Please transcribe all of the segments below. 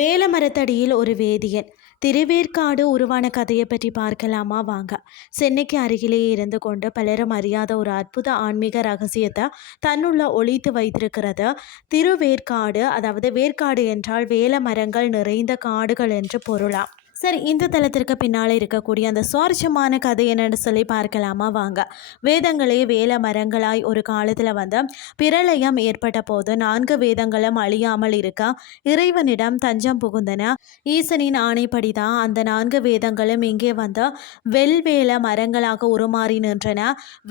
வேலமரத்தடியில் ஒரு வேதியன். திருவேற்காடு உருவான கதையை பற்றி பார்க்கலாமா வாங்க. சென்னைக்கு அருகிலே இருந்து கொண்டு பலரும் அறியாத ஒரு அற்புத ஆன்மீக ரகசியத்தை தன்னுள்ள ஒளித்து வைத்திருக்கிறது திருவேற்காடு. அதாவது வேற்காடு என்றால் வேல மரங்கள் நிறைந்த காடுகள் என்று பொருளாம். சரி, இந்த தளத்திற்கு பின்னால் இருக்கக்கூடிய அந்த சுவாரஸ்யமான கதை என்னென்னு சொல்லி பார்க்கலாமா வாங்க. வேதங்களே வேல மரங்களாய் ஒரு காலத்தில் பிரளயம் ஏற்பட்ட போது 4 வேதங்களும் அழியாமல் இருக்க இறைவனிடம் தஞ்சம் புகுந்தன. ஈசனின் ஆணைப்படி தான் அந்த 4 வேதங்களும் இங்கே வெல்வேல மரங்களாக உருமாறி நின்றன.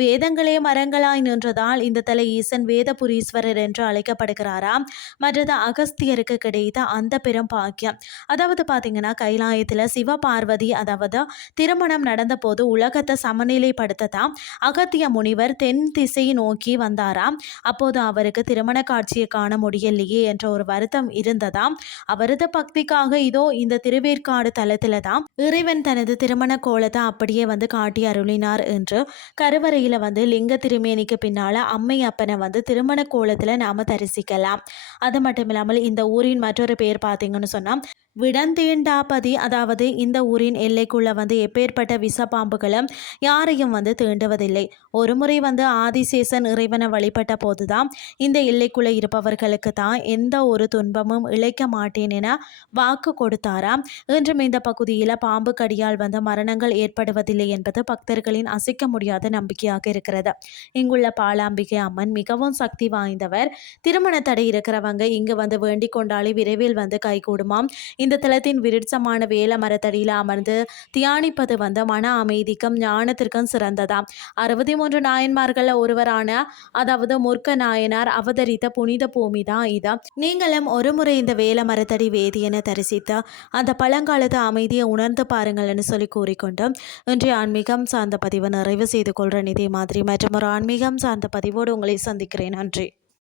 வேதங்களே மரங்களாய் நின்றதால் இந்த தலை ஈசன் வேதபுரீஸ்வரர் என்று அழைக்கப்படுகிறாராம். மற்றது அகஸ்தியருக்கு கிடைத்த அந்த பெரும் பாக்கியம். அதாவது பார்த்தீங்கன்னா, கைலாயத்தில் சிவபார்வதி அதாவது திருமணம் நடந்த போது உலகத்தை சமநிலைப்படுத்ததான் அகத்திய முனிவர் தென் திசை நோக்கி வந்தாராம். அப்போது அவருக்கு திருமண காட்சியை காண முடியலையே என்ற ஒரு வருத்தம் இருந்ததாம். அவரது பக்திக்காக இதோ இந்த திருவேற்காடு தலத்துல தான் இறைவன் தனது திருமண கோலத்தை அப்படியே காட்டி அருளினார் என்று கருவறையில லிங்க திருமேனிக்கு பின்னால அம்மை அப்பனை திருமண கோலத்துல நாம தரிசிக்கலாம். அது மட்டும் இல்லாமல் இந்த ஊரின் மற்றொரு பேர் பார்த்தீங்கன்னு சொன்னா விடந்தீண்டாபதி. அதாவது இந்த ஊரின் எல்லைக்குள்ள எப்பேற்பட்ட விஷப்பாம்புகளும் யாரையும் தீண்டுவதில்லை. ஒரு முறை ஆதிசேஷன் இறைவனை வழிபட்ட போதுதான் இந்த எல்லைக்குள்ள இருப்பவர்களுக்கு தான் எந்த ஒரு துன்பமும் இழைக்க மாட்டேன் என வாக்கு கொடுத்தாராம். இன்றும் இந்த பகுதியில் பாம்பு கடியால் மரணங்கள் ஏற்படுவதில்லை என்பது பக்தர்களின் அசைக்க முடியாத நம்பிக்கையாக இருக்கிறது. இங்குள்ள பாலாம்பிகை அம்மன் மிகவும் சக்தி வாய்ந்தவர். திருமண தடை இருக்கிறவங்க இங்கு வேண்டிக் கொண்டாலே விரைவில் கைகூடுமாம். இந்த தலத்தின் விருட்சமான வேல மரத்தடியில் அமர்ந்து தியானிப்பது மன அமைதிக்கும் ஞானத்திற்கும் சிறந்ததாம். 63 நாயன்மார்கள் ஒருவரான அதாவது முர்க்க நாயனார் அவதரித்த புனித பூமி தான் இது. நீங்களும் ஒரு முறை இந்த வேல மரத்தடி வேதியனை தரிசித்து அந்த பழங்காலத்து அமைதியை உணர்ந்து பாருங்கள்னு சொல்லி கூறிக்கொண்டு இன்றைய ஆன்மீகம் சார்ந்த பதிவை நிறைவு செய்து கொள்கிறேன். இதே மாதிரி மற்றும் ஒரு ஆன்மீகம் சார்ந்த பதிவோடு உங்களை சந்திக்கிறேன். நன்றி.